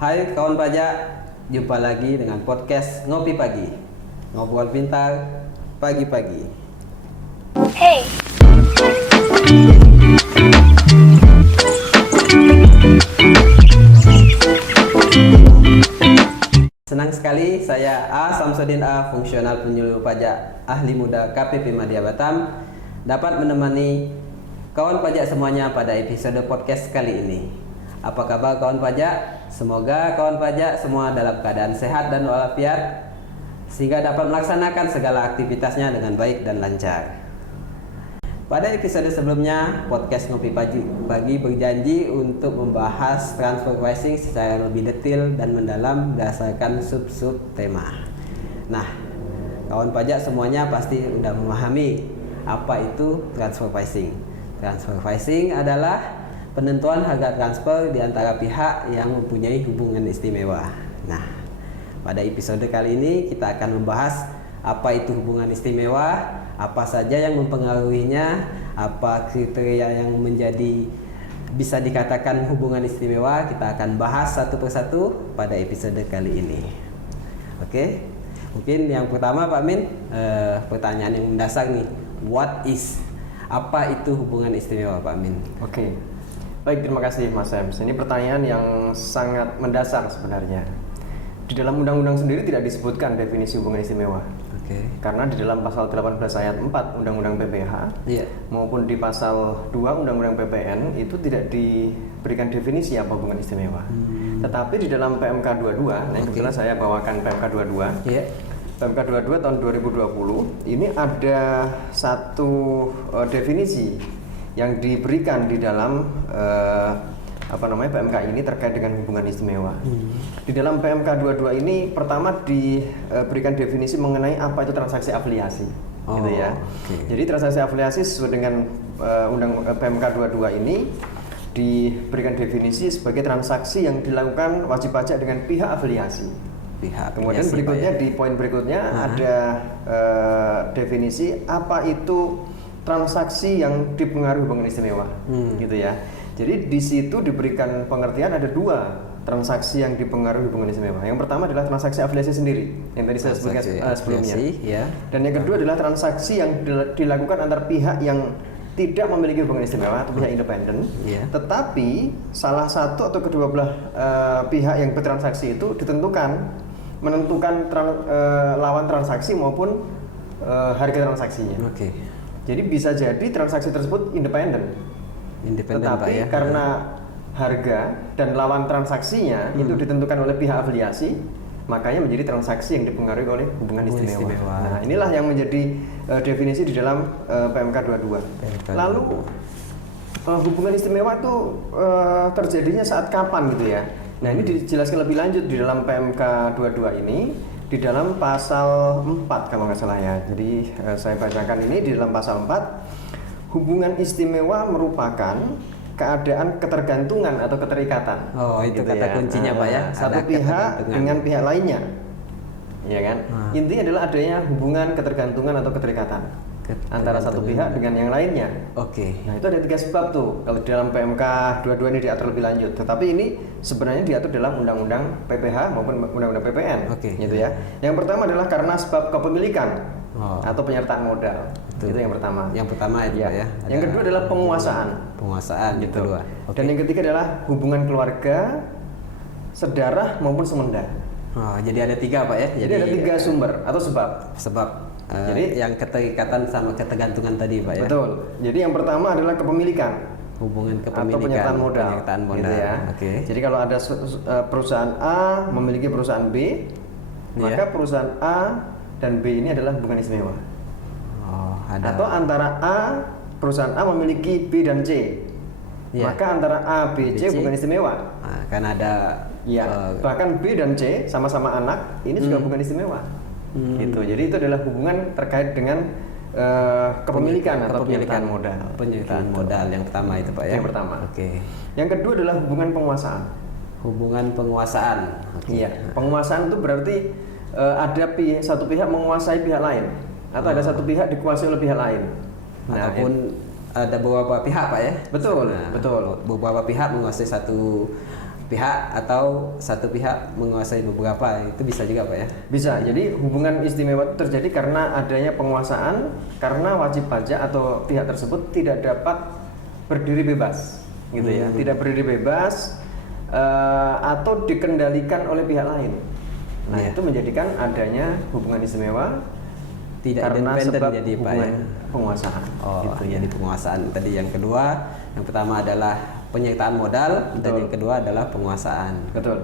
Hai kawan pajak, jumpa lagi dengan podcast Ngopi Pagi. Ngobrol pintar pagi-pagi. Hey. Senang sekali saya A. Samsudin A, fungsional penyuluh pajak ahli muda KPP Madya Batam, dapat menemani kawan pajak semuanya pada episode podcast kali ini. Apa kabar kawan pajak? Semoga kawan pajak semua dalam keadaan sehat dan walafiat sehingga dapat melaksanakan segala aktivitasnya dengan baik dan lancar. Pada episode sebelumnya, podcast Ngopi Pagi berjanji untuk membahas transfer pricing secara lebih detail dan mendalam berdasarkan sub-sub tema. Nah, kawan pajak semuanya pasti sudah memahami apa itu transfer pricing. Transfer pricing adalah penentuan harga transfer di antara pihak yang mempunyai hubungan istimewa. Nah, pada episode kali ini kita akan membahas apa itu hubungan istimewa, apa saja yang mempengaruhinya, apa kriteria yang menjadi bisa dikatakan hubungan istimewa. Kita akan bahas satu persatu pada episode kali ini. Oke, mungkin yang pertama Pak Min, pertanyaan yang mendasar nih, what is, apa itu hubungan istimewa Pak Min? Oke. Baik, terima kasih Mas Ems. Ini pertanyaan yang sangat mendasar sebenarnya. Di dalam undang-undang sendiri tidak disebutkan definisi hubungan istimewa. Oke. Karena di dalam pasal 18 ayat 4 Undang-Undang PPH maupun di pasal 2 Undang-Undang PPN itu tidak diberikan definisi apa hubungan istimewa. Tetapi di dalam PMK 22, nah kebetulan saya bawakan PMK 22. PMK 22 tahun 2020 ini ada satu definisi yang diberikan di dalam PMK ini terkait dengan hubungan istimewa. Di dalam PMK 22 ini pertama diberikan definisi mengenai apa itu transaksi afiliasi, gitu ya. Jadi transaksi afiliasi sesuai dengan PMK 22 ini diberikan definisi sebagai transaksi yang dilakukan wajib pajak dengan pihak afiliasi. Kemudian berikutnya di poin berikutnya ada definisi apa itu transaksi yang dipengaruhi hubungan istimewa, gitu ya. Jadi di situ diberikan pengertian ada dua transaksi yang dipengaruhi hubungan istimewa. Yang pertama adalah transaksi afiliasi sendiri, yang tadi saya sebutkan sebelumnya. Dan yang kedua adalah transaksi yang dilakukan antar pihak yang tidak memiliki hubungan istimewa atau pihak independen, tetapi salah satu atau kedua belah pihak yang bertransaksi itu menentukan lawan transaksi maupun harga transaksinya. Jadi bisa jadi transaksi tersebut independen, tetapi karena harga dan lawan transaksinya itu ditentukan oleh pihak afiliasi, makanya menjadi transaksi yang dipengaruhi oleh hubungan istimewa. Nah, inilah yang menjadi definisi di dalam PMK 22. Lalu hubungan istimewa itu terjadinya saat kapan gitu ya? Nah, ini dijelaskan lebih lanjut di dalam PMK 22 ini. Di dalam pasal 4 kalau nggak salah ya. Jadi saya bacakan ini di dalam pasal 4, hubungan istimewa merupakan keadaan ketergantungan atau keterikatan. Itu kata kuncinya Pak ya. Satu pihak dengan pihak lainnya. Ya kan? Intinya adalah adanya hubungan ketergantungan atau keterikatan antara satu pihak dengan yang lainnya. Nah, itu ada 3 sebab tuh. Kalau dalam PMK 22 ini diatur lebih lanjut. Tetapi ini sebenarnya diatur dalam Undang-Undang PPH maupun Undang-Undang PPN. Gitu ya. Yang pertama adalah karena sebab kepemilikan atau penyertaan modal. Itu yang pertama. Yang pertama itu ya. Yang kedua adalah penguasaan. Yang kedua. Dan yang ketiga adalah hubungan keluarga, sedarah maupun semenda. Jadi ada 3 Pak ya. Jadi ada 3 sumber atau sebab. Jadi yang keterikatan sama ketergantungan tadi Pak ya. Betul. Jadi yang pertama adalah kepemilikan. Hubungan kepemilikan atau penyertaan modal. Gitu ya. Jadi kalau ada perusahaan A memiliki perusahaan B, maka perusahaan A dan B ini adalah hubungan istimewa. Atau antara A, perusahaan A memiliki B dan C, maka antara A, B, C hubungan istimewa. Kan ada bahkan B dan C sama-sama anak, ini juga hubungan istimewa. Gitu. Jadi itu adalah hubungan terkait dengan kepemilikan atau penyertaan modal. Penyertaan modal yang pertama itu Pak ya. Yang pertama. Yang kedua adalah hubungan penguasaan. Hubungan penguasaan. Penguasaan itu berarti ada satu pihak menguasai pihak lain atau ada satu pihak dikuasai oleh pihak lain. Ataupun ada beberapa pihak Pak ya. Betul. Beberapa pihak menguasai satu pihak atau satu pihak menguasai beberapa, itu bisa juga Pak ya? Bisa. Jadi hubungan istimewa itu terjadi karena adanya penguasaan, karena wajib pajak atau pihak tersebut tidak dapat berdiri bebas, gitu ya. Tidak berdiri bebas atau dikendalikan oleh pihak lain. Nah, itu menjadikan adanya hubungan istimewa tidak karena independen sebab jadi Pak hubungan ya? penguasaan. Gitu ya. Jadi penguasaan tadi yang kedua, yang pertama adalah penyertaan modal. Betul. Dan yang kedua adalah penguasaan. Betul.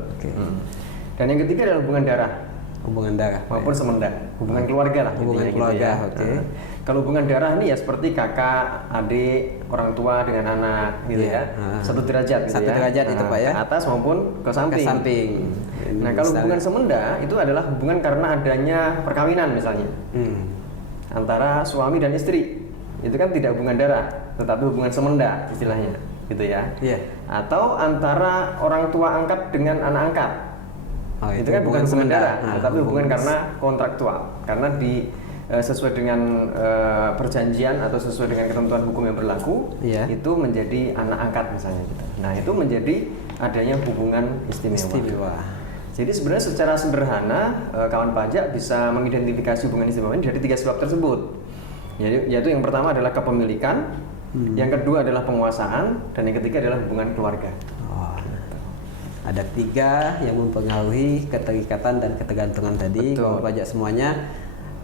Dan yang ketiga adalah hubungan darah. Hubungan darah maupun semenda, hubungan keluarga lah. Hubungan keluarga, gitu ya. Kalau hubungan darah ini ya seperti kakak, adik, orang tua dengan anak, gitu ya. Satu derajat, gitu satu derajat itu Pak ya. Ke atas maupun ke samping. Ke samping. Nah, kalau hubungan semenda itu adalah hubungan karena adanya perkawinan misalnya, antara suami dan istri. Itu kan tidak hubungan darah, tetapi hubungan semenda istilahnya, gitu ya. Atau antara orang tua angkat dengan anak angkat. Itu kan bukan hubungan darah, tetapi hubungan karena kontraktual, karena sesuai dengan perjanjian atau sesuai dengan ketentuan hukum yang berlaku, itu menjadi anak angkat misalnya gitu. Nah, itu menjadi adanya hubungan istimewa. Jadi sebenarnya secara sederhana kawan pajak bisa mengidentifikasi hubungan istimewa ini dari 3 sebab tersebut. Yaitu yang pertama adalah kepemilikan, yang kedua adalah penguasaan, dan yang ketiga adalah hubungan keluarga. Ada 3 yang mempengaruhi keterikatan dan ketergantungan tadi kawan pajak semuanya.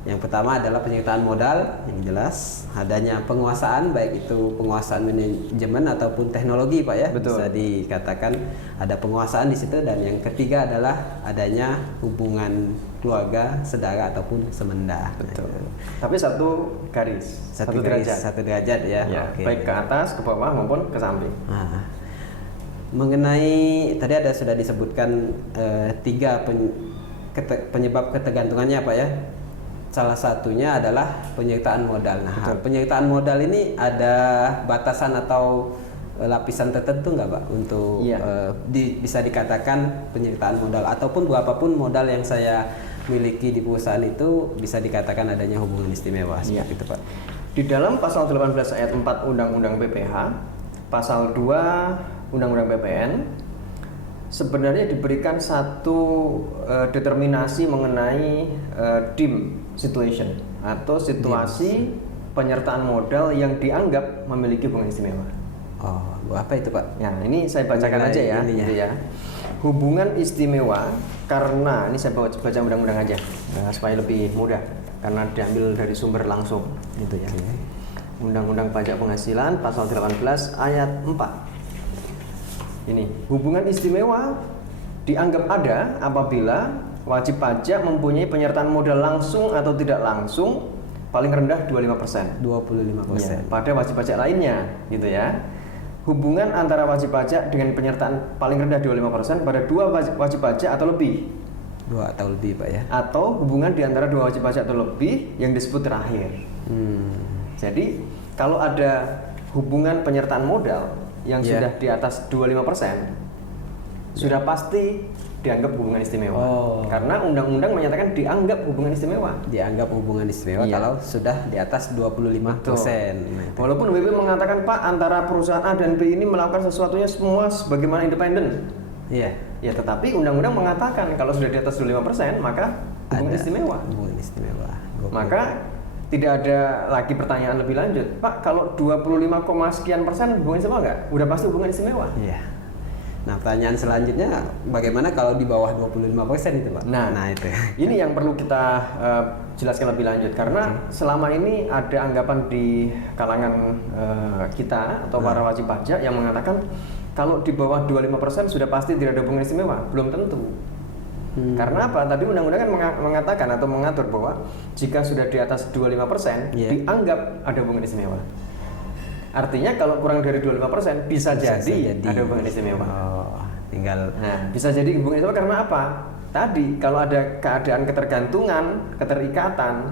Yang pertama adalah penyertaan modal, yang jelas adanya penguasaan, baik itu penguasaan manajemen ataupun teknologi Pak ya. Betul. Bisa dikatakan ada penguasaan di situ. Dan yang ketiga adalah adanya hubungan keluarga, saudara ataupun semenda. Betul. Tapi satu garis, satu derajat ya. Baik ke atas, ke bawah maupun ke samping. Mengenai tadi sudah disebutkan 3 penyebab ketergantungannya Pak ya. Salah satunya adalah penyertaan modal. Nah, penyertaan modal ini ada batasan atau lapisan tertentu nggak Pak untuk bisa dikatakan penyertaan modal, ataupun berapapun modal yang saya miliki di perusahaan itu bisa dikatakan adanya hubungan istimewa seperti itu Pak. Di dalam pasal 18 ayat 4 Undang-Undang PPH, pasal 2 Undang-Undang PPN sebenarnya diberikan satu determinasi mengenai dim situation atau situasi penyertaan modal yang dianggap memiliki hubungan istimewa. Apa itu Pak? Ya, ini saya bacakan aja ya, gitu ya. Hubungan istimewa karena ini saya baca undang-undang aja supaya lebih mudah karena diambil dari sumber langsung, gitu ya. Undang-Undang Pajak Penghasilan pasal 18 ayat 4. Ini, hubungan istimewa dianggap ada apabila wajib pajak mempunyai penyertaan modal langsung atau tidak langsung paling rendah 25%. 25%. Pada wajib pajak lainnya, gitu ya. Hubungan antara wajib pajak dengan penyertaan paling rendah 25% pada 2 wajib pajak atau lebih. 2 atau lebih Pak ya. Atau hubungan di antara 2 wajib pajak atau lebih yang disebut terakhir. Jadi kalau ada hubungan penyertaan modal yang sudah di atas 25%, sudah pasti dianggap hubungan istimewa. Karena undang-undang menyatakan dianggap hubungan istimewa. Dianggap hubungan istimewa kalau sudah di atas 25%. Walaupun WP mengatakan Pak, antara perusahaan A dan B ini melakukan sesuatunya semua sebagaimana independen. Ya, tetapi undang-undang mengatakan kalau sudah di atas 25% maka hubungan istimewa. Hubungan istimewa. Maka tidak ada lagi pertanyaan lebih lanjut. Pak, kalau 25,sekian persen hubungan istimewa nggak? Udah pasti hubungan istimewa. Nah, pertanyaan selanjutnya bagaimana kalau di bawah 25% itu Pak? Nah itu. Ini yang perlu kita jelaskan lebih lanjut karena selama ini ada anggapan di kalangan kita atau para wajib pajak yang mengatakan kalau di bawah 25% sudah pasti tidak ada hubungan istimewa. Belum tentu. Karena apa? Tadi undang-undang kan mengatakan atau mengatur bahwa jika sudah di atas 25% dianggap ada hubungan istimewa. Artinya kalau kurang dari 25% bisa jadi ada hubungan istimewa. Bisa jadi hubungan istimewa karena apa? Tadi kalau ada keadaan ketergantungan, keterikatan,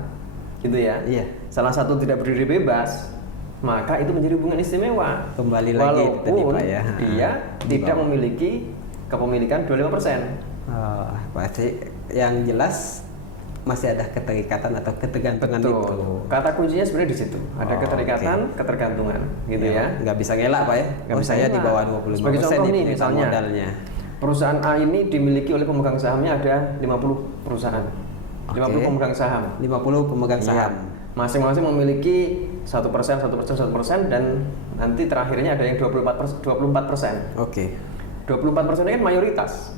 gitu ya. Salah satu tidak berdiri bebas, maka itu menjadi hubungan istimewa. Kembali lagi tadi Pak ya. Dia tidak memiliki kepemilikan 25%. Pasti yang jelas masih ada keterikatan atau ketergantungan itu. Kata kuncinya sebenarnya di situ. Ada keterikatan, ketergantungan, gitu ya. Nggak bisa ngelak Pak ya. Saya di bawah 25% sebagai contoh nih misalnya modalnya. Perusahaan A ini dimiliki oleh pemegang sahamnya ada 50 perusahaan. 50 pemegang saham. 50 pemegang saham. Masing-masing memiliki 1%, 1%, dan nanti terakhirnya ada yang 24%. Oke. 24% ini kan mayoritas.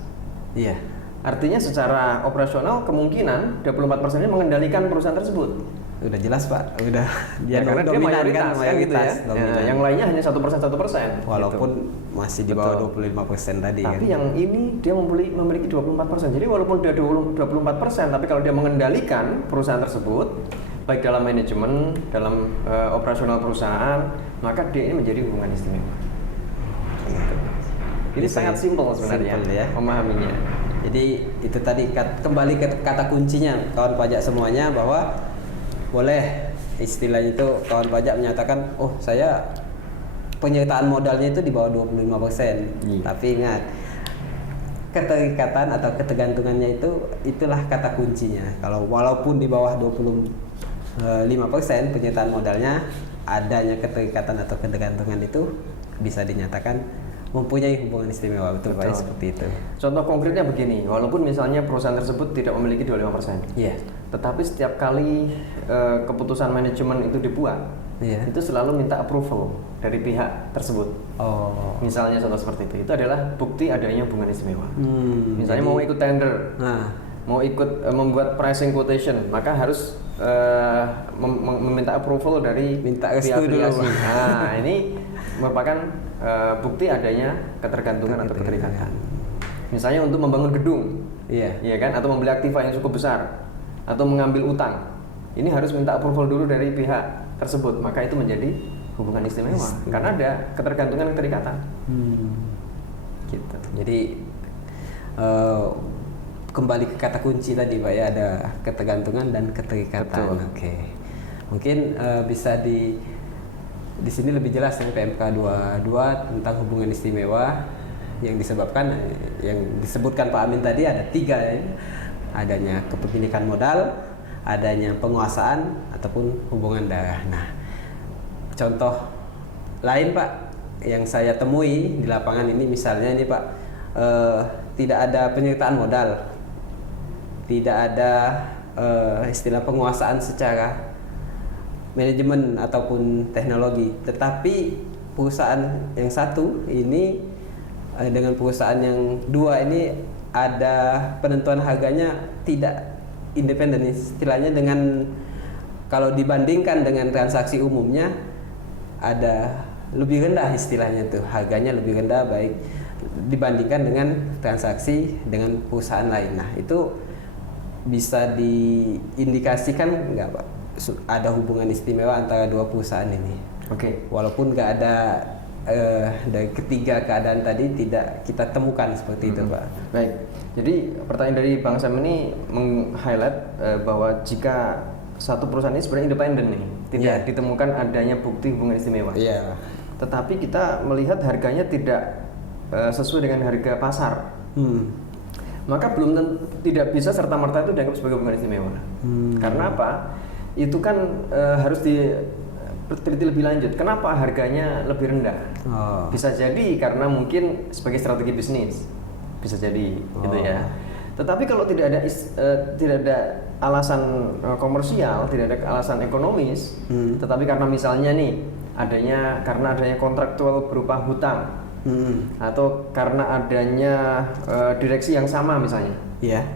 Iya. Artinya secara operasional kemungkinan 24% ini mengendalikan perusahaan tersebut. Udah jelas Pak, udah Ya, karena dia mayoritas, kan gitu ya. dominan. Yang lainnya hanya 1%. Walaupun gitu. masih di bawah 25% tadi. Tapi kan. yang ini dia memiliki 24%. Jadi walaupun dia 24%, tapi kalau dia mengendalikan perusahaan tersebut, baik dalam manajemen, dalam operasional perusahaan, maka dia ini menjadi hubungan istimewa. Gitu. Ini sangat simpel sebenarnya ya memahaminya. Jadi itu tadi kembali ke kata kuncinya kawan pajak semuanya, bahwa boleh istilahnya itu kawan pajak menyatakan, oh saya penyertaan modalnya itu di bawah 25%. Tapi ingat, keterikatan atau ketergantungannya itulah kata kuncinya. Kalau walaupun di bawah 25% penyertaan modalnya, adanya keterikatan atau ketergantungan itu bisa dinyatakan mempunyai hubungan istimewa. Betul Pak, seperti itu. Contoh konkretnya begini, walaupun misalnya perusahaan tersebut tidak memiliki 25%, tetapi setiap kali keputusan manajemen itu dibuat, itu selalu minta approval dari pihak tersebut. Misalnya contoh seperti itu adalah bukti adanya hubungan istimewa. Misalnya mau ikut tender, mau ikut membuat pricing quotation, maka harus meminta approval dari pihak afiliasi. Nah, ini merupakan bukti adanya ketergantungan atau keterikatan. Misalnya untuk membangun gedung, iya kan, atau membeli aktiva yang cukup besar, atau mengambil utang, ini harus minta approval dulu dari pihak tersebut, maka itu menjadi hubungan istimewa karena ada ketergantungan keterikatan. Gitu. Jadi kembali ke kata kunci tadi Pak ya, ada ketergantungan dan keterikatan. Oke. Mungkin bisa di sini lebih jelas ya, PMK 22 tentang hubungan istimewa yang disebutkan Pak Amin tadi ada 3 ya. Adanya kepemilikan modal, adanya penguasaan, ataupun hubungan darah. Nah, contoh lain Pak yang saya temui di lapangan ini, misalnya ini Pak, tidak ada penyertaan modal, tidak ada istilah penguasaan secara manajemen ataupun teknologi, tetapi perusahaan yang satu ini dengan perusahaan yang dua ini ada penentuan harganya tidak independen, istilahnya dengan kalau dibandingkan dengan transaksi umumnya ada lebih rendah, istilahnya tuh harganya lebih rendah baik dibandingkan dengan transaksi dengan perusahaan lain. Nah, itu bisa diindikasikan nggak Pak, ada hubungan istimewa antara dua perusahaan ini? Walaupun nggak ada dari ketiga keadaan tadi tidak kita temukan seperti itu Pak. Baik, jadi pertanyaan dari Bang Sam ini meng-highlight bahwa jika satu perusahaan ini sebenarnya independen nih, tidak ditemukan adanya bukti hubungan istimewa. Tetapi kita melihat harganya tidak sesuai dengan harga pasar, maka tidak bisa serta-merta itu dianggap sebagai hubungan istimewa. Karena apa? Itu kan harus diteliti lebih lanjut. Kenapa harganya lebih rendah? Bisa jadi karena mungkin sebagai strategi bisnis, bisa jadi, gitu ya. Tetapi kalau tidak ada alasan komersial, tidak ada alasan ekonomis, tetapi karena misalnya nih karena adanya kontraktual berupa hutang, atau karena adanya direksi yang sama misalnya,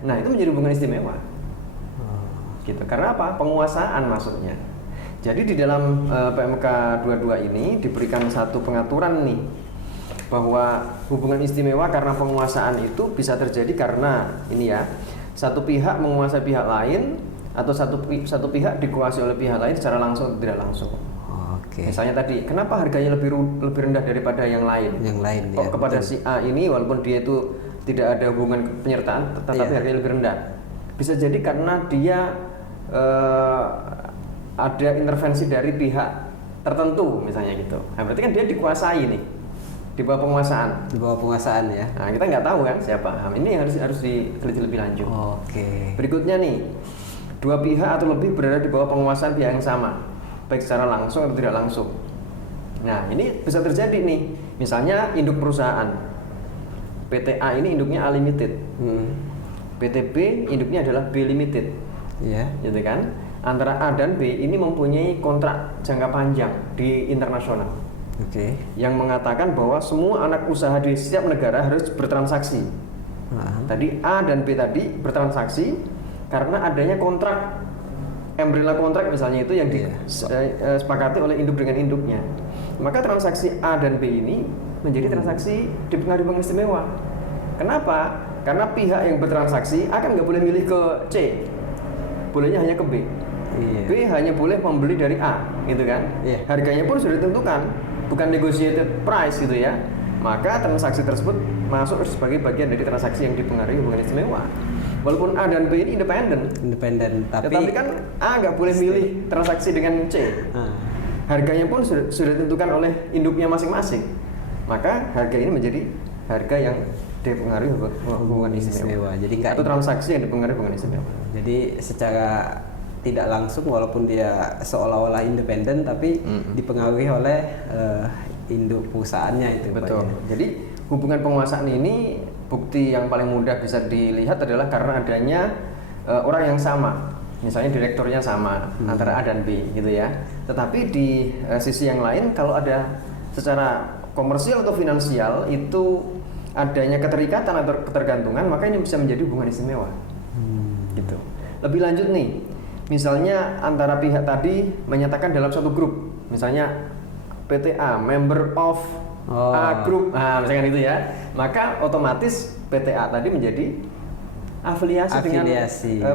nah itu menjadi hubungan istimewa. Gitu. Karena apa? Penguasaan maksudnya. Jadi di dalam PMK 22 ini diberikan satu pengaturan nih, bahwa hubungan istimewa karena penguasaan itu bisa terjadi karena ini ya, satu pihak menguasai pihak lain, atau satu pihak dikuasai oleh pihak lain secara langsung atau tidak langsung. Misalnya tadi, kenapa harganya lebih rendah daripada yang lain? Kok kepada si A ini walaupun dia itu tidak ada hubungan penyertaan, tetapi harganya lebih rendah? Bisa jadi karena dia ada intervensi dari pihak tertentu misalnya gitu. Nah, berarti kan dia dikuasai nih, di bawah penguasaan. Di bawah penguasaan ya. Nah, kita nggak tahu kan siapa. Ini harus diteliti lebih lanjut. Berikutnya nih, dua pihak atau lebih berada di bawah penguasaan pihak yang sama, baik secara langsung atau tidak langsung. Nah, ini bisa terjadi nih. Misalnya induk perusahaan PT A ini induknya A Limited. PT B induknya adalah B Limited. Iya. Gitu kan? Antara A dan B ini mempunyai kontrak jangka panjang di internasional. Oke. Yang mengatakan bahwa semua anak usaha di setiap negara harus bertransaksi. Tadi A dan B tadi bertransaksi karena adanya kontrak, umbrella kontrak misalnya itu yang disepakati oleh induk dengan induknya. Maka transaksi A dan B ini menjadi transaksi dipengaruhi bank istimewa. Kenapa? Karena pihak yang bertransaksi A kan nggak boleh milih ke C, bolehnya hanya ke B. B hanya boleh membeli dari A, gitu kan? Harganya pun sudah ditentukan, bukan negotiated price gitu ya. Maka transaksi tersebut masuk sebagai bagian dari transaksi yang dipengaruhi hubungan istimewa. Walaupun A dan B ini independen, tetapi kan A nggak boleh milih transaksi dengan C. Harganya pun sudah ditentukan oleh induknya masing-masing. Maka harga ini menjadi harga yang dipengaruhi hubungan istimewa. Jadi atau transaksi yang dipengaruhi hubungan istimewa. Jadi secara tidak langsung walaupun dia seolah-olah independen tapi dipengaruhi oleh induk perusahaannya itu. Betul. Jadi hubungan penguasaan ini bukti yang paling mudah bisa dilihat adalah karena adanya orang yang sama. Misalnya direkturnya sama antara A dan B gitu ya. Tetapi di sisi yang lain kalau ada secara komersial atau finansial itu adanya keterikatan atau ketergantungan, maka ini bisa menjadi hubungan istimewa. Gitu. Lebih lanjut nih, misalnya antara pihak tadi menyatakan dalam satu grup, misalnya PT A member of A group, misalkan itu ya, maka otomatis PT A tadi menjadi afiliasi dengan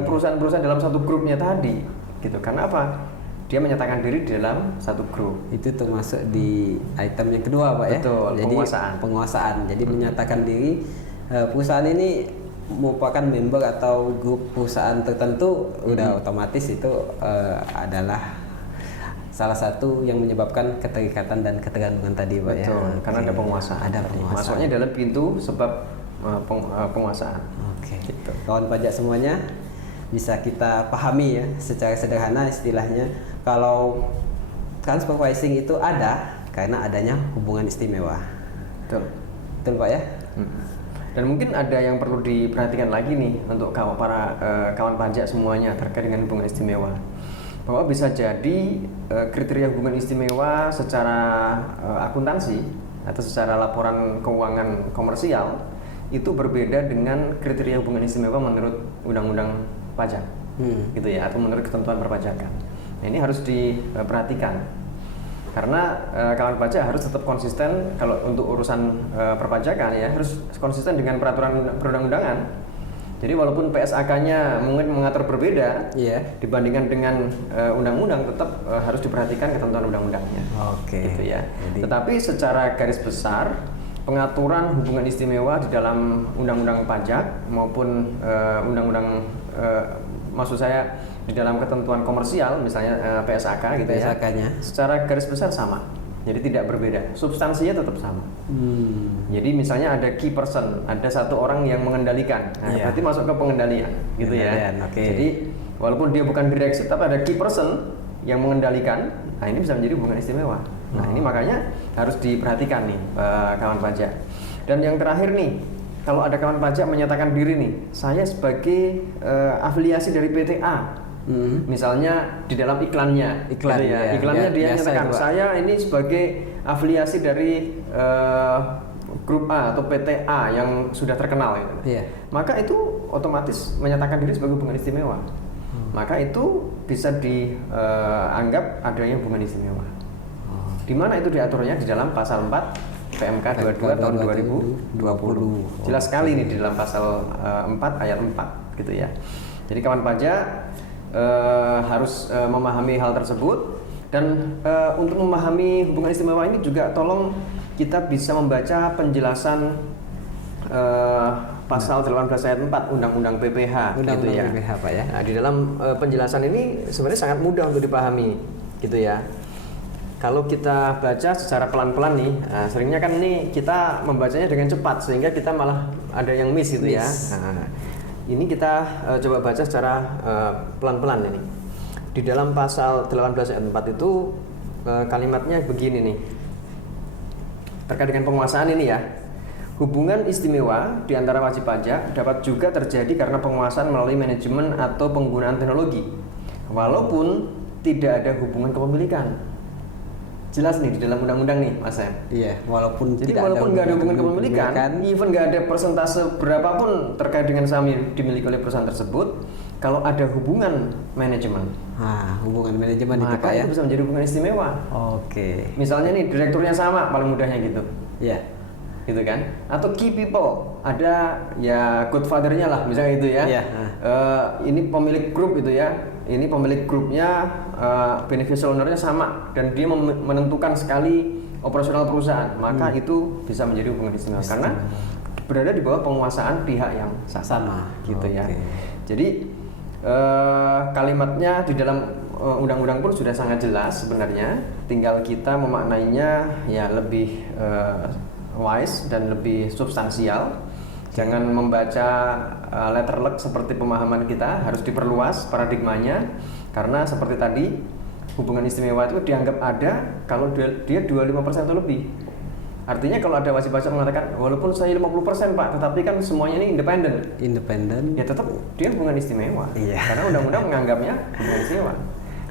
perusahaan-perusahaan dalam satu grupnya tadi, gitu. Karena apa? Dia menyatakan diri di dalam satu grup. Itu termasuk di item yang kedua, Pak. Betul, ya. Jadi penguasaan. Jadi menyatakan diri perusahaan ini merupakan member atau grup perusahaan tertentu, udah otomatis itu adalah salah satu yang menyebabkan keterikatan dan ketergantungan tadi, Pak. Betul, ya. Karena ada penguasaan. Masuknya dalam pintu sebab penguasaan. Oke. Gitu. Kawan pajak semuanya bisa kita pahami ya secara sederhana istilahnya kalau transfer pricing itu ada karena adanya hubungan istimewa. Betul. Betul, Pak ya? Dan mungkin ada yang perlu diperhatikan lagi nih untuk para kawan pajak semuanya terkait dengan hubungan istimewa. Bahwa bisa jadi kriteria hubungan istimewa secara akuntansi atau secara laporan keuangan komersial itu berbeda dengan kriteria hubungan istimewa menurut undang-undang pajak, gitu ya, atau menurut ketentuan perpajakan. Nah, ini harus diperhatikan karena kawan pajak harus tetap konsisten kalau untuk urusan perpajakan ya, harus konsisten dengan peraturan perundang-undangan. Jadi walaupun PSAK-nya mungkin mengatur berbeda dibandingkan dengan undang-undang, tetap harus diperhatikan ketentuan undang-undangnya. Oke. Gitu ya. Tetapi secara garis besar pengaturan hubungan istimewa di dalam undang-undang pajak maupun undang-undang maksud saya di dalam ketentuan komersial misalnya PSAK gitu PSAK-nya. Secara garis besar sama. Jadi tidak berbeda, substansinya tetap sama. Jadi misalnya ada key person, ada satu orang yang mengendalikan, berarti masuk ke pengendalian, gitu ya. Jadi walaupun dia bukan direksi, tapi ada key person yang mengendalikan, nah ini bisa menjadi hubungan istimewa. Nah ini makanya harus diperhatikan nih kawan pajak. Dan yang terakhir nih, kalau ada kawan pajak menyatakan diri nih, saya sebagai afiliasi dari PT A. Misalnya di dalam iklannya, iklannya dia nyatakan saya ini sebagai afiliasi dari grup A atau PT A yang sudah terkenal gitu. Maka itu otomatis menyatakan diri sebagai hubungan istimewa. Maka itu bisa dianggap adanya hubungan istimewa. Di mana itu diaturnya di dalam pasal 4 PMK 22 tahun 2020. Jelas sekali ini di dalam pasal 4 ayat 4 gitu ya. Jadi kawan pajak harus memahami hal tersebut dan untuk memahami hubungan istimewa ini juga tolong kita bisa membaca penjelasan pasal 18 ayat 4 Undang-Undang PPH gitu ya. PPH, Pak ya. Nah, di dalam penjelasan ini sebenarnya sangat mudah untuk dipahami gitu ya. Kalau kita baca secara pelan-pelan nih, seringnya kan ini kita membacanya dengan cepat sehingga kita malah ada yang miss gitu ya. Ini kita coba baca secara pelan-pelan ini. Di dalam pasal 18 ayat 4 itu kalimatnya begini nih. Terkait dengan penguasaan ini ya. Hubungan istimewa di antara wajib pajak dapat juga terjadi karena penguasaan melalui manajemen atau penggunaan teknologi, walaupun tidak ada hubungan kepemilikan. Jelas nih di dalam undang-undang nih, Mas Sam. Iya, walaupun Jadi tidak walaupun nggak ada hubungan kepemilikan, kepemilikan, even nggak ada persentase berapapun terkait dengan saham yang dimiliki oleh perusahaan tersebut, kalau ada hubungan manajemen, hubungan manajemen itu maka Pak ya. itu bisa menjadi hubungan istimewa. Oke. Misalnya nih direkturnya sama, paling mudahnya gitu. Iya. Gitu kan, atau key people, ada ya godfather-nya lah misalnya itu ya. Iya. Ini pemilik grup itu ya, ini pemilik grupnya, beneficial owner-nya sama dan dia menentukan sekali operasional perusahaan, maka itu bisa menjadi hubungan istimewa karena berada di bawah penguasaan pihak yang sama gitu ya. Jadi kalimatnya di dalam undang-undang pun sudah sangat jelas sebenarnya, tinggal kita memaknainya ya lebih wise dan lebih substansial. Jangan membaca letter luck seperti pemahaman kita, harus diperluas paradigmanya karena seperti tadi hubungan istimewa itu dianggap ada kalau dia 25% atau lebih. Artinya kalau ada wajib pajak mengatakan walaupun saya 50% Pak, tetapi kan semuanya ini independen, ya tetap dia hubungan istimewa. Iya. Karena undang-undang menganggapnya hubungan istimewa.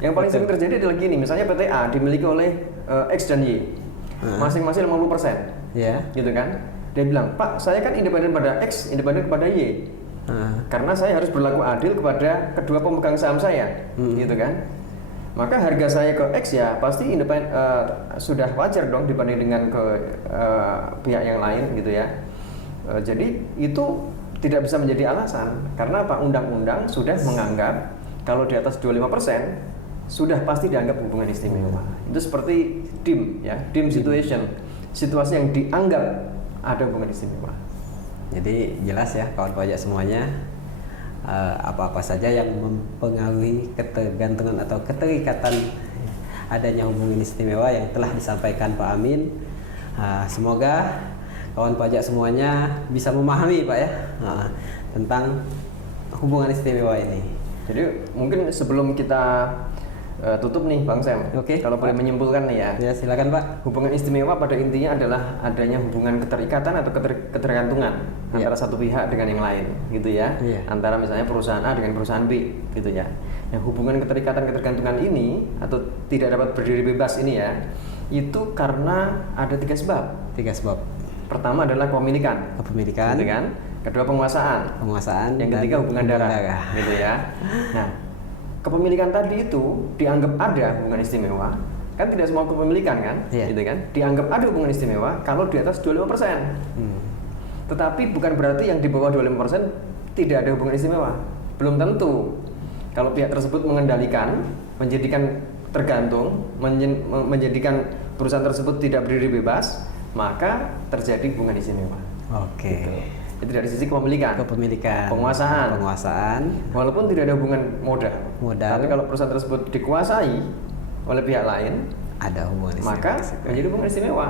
Yang paling sering terjadi adalah gini, misalnya PT A dimiliki oleh X dan Y, masing-masing 50%. Ya. Gitu kan? Dia bilang, Pak, saya kan independen pada X, independen kepada Y. Karena saya harus berlaku adil kepada kedua pemegang saham saya, gitu kan? Maka harga saya ke X ya pasti sudah wajar dong dibanding dengan ke pihak yang lain, gitu ya. Jadi itu tidak bisa menjadi alasan karena apa? Undang-undang sudah menganggap kalau di atas 25% sudah pasti dianggap hubungan istimewa. Itu seperti DIM, ya, DIM situation. Situasi yang dianggap ada hubungan istimewa. Jadi jelas ya kawan pajak semuanya, apa-apa saja yang mempengaruhi ketergantungan atau keterikatan adanya hubungan istimewa yang telah disampaikan Pak Amin. Semoga kawan pajak semuanya bisa memahami Pak ya tentang hubungan istimewa ini. Jadi mungkin sebelum kita tutup nih Bang Sam, kalau boleh menyimpulkan nih ya. Ya silakan Pak. Hubungan istimewa pada intinya adalah adanya hubungan keterikatan atau ketergantungan antara satu pihak dengan yang lain, gitu ya. Antara misalnya perusahaan A dengan perusahaan B, gitu ya. Nah, hubungan ketergantungan ini atau tidak dapat berdiri bebas ini ya, itu karena ada 3 sebab. 3 sebab. Pertama adalah kepemilikan, gitu kan. Kedua penguasaan, yang ketiga hubungan darah, gitu ya. Nah, kepemilikan tadi itu dianggap ada hubungan istimewa, kan tidak semua kepemilikan kan, gitu kan, dianggap ada hubungan istimewa kalau di atas 25%. Tetapi bukan berarti yang di bawah 25% tidak ada hubungan istimewa, belum tentu. Kalau pihak tersebut mengendalikan, menjadikan tergantung, menjadikan perusahaan tersebut tidak berdiri bebas, maka terjadi hubungan istimewa. Gitu. Itu dari sisi kepemilikan, penguasaan, walaupun tidak ada hubungan modal. Tapi kalau perusahaan tersebut dikuasai oleh pihak lain, ada hubungan istimewa, maka menjadi hubungan istimewa.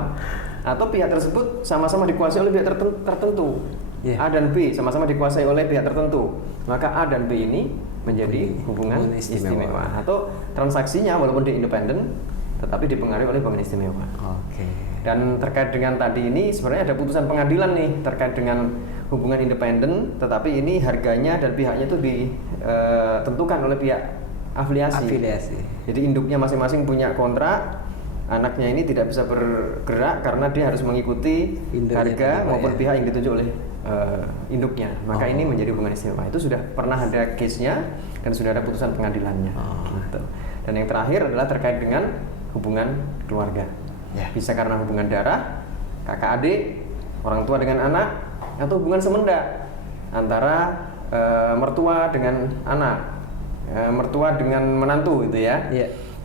Atau pihak tersebut sama-sama dikuasai oleh pihak tertentu, A dan B sama-sama dikuasai oleh pihak tertentu, maka A dan B ini menjadi hubungan istimewa. Atau transaksinya walaupun dia independen, tetapi dipengaruhi oleh hubungan istimewa. Dan terkait dengan tadi ini sebenarnya ada putusan pengadilan nih terkait dengan hubungan independen, tetapi ini harganya dan pihaknya itu ditentukan oleh pihak afiliasi. Jadi induknya masing-masing punya kontrak, anaknya ini tidak bisa bergerak karena dia harus mengikuti harga maupun pihak yang ditunjuk oleh induknya. Maka ini menjadi hubungan istimewa. Itu sudah pernah ada case-nya dan sudah ada putusan pengadilannya. Gitu. Dan yang terakhir adalah terkait dengan hubungan keluarga. Bisa karena hubungan darah, kakak adik, orang tua dengan anak, atau hubungan semenda antara mertua dengan anak, mertua dengan menantu gitu ya,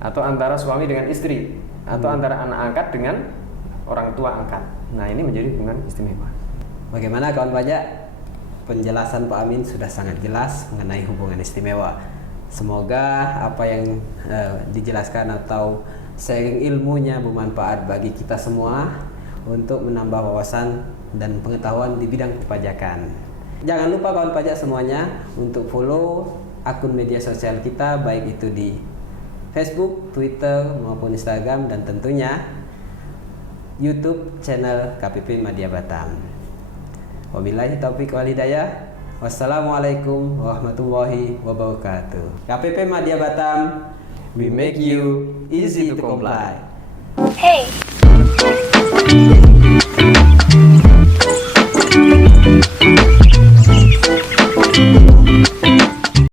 atau antara suami dengan istri, atau antara anak angkat dengan orang tua angkat. Nah, ini menjadi hubungan istimewa. Bagaimana kawan pajak? Penjelasan Pak Amin sudah sangat jelas mengenai hubungan istimewa. Semoga apa yang dijelaskan atau sharing ilmunya bermanfaat bagi kita semua untuk menambah wawasan dan pengetahuan di bidang perpajakan. Jangan lupa kawan pajak semuanya untuk follow akun media sosial kita, baik itu di Facebook, Twitter maupun Instagram, dan tentunya YouTube channel KPP Madya Batam. Wabillahi taufiq wal hidayah. Wassalamualaikum warahmatullahi wabarakatuh. KPP Madya Batam, we make you easy to comply. Hey.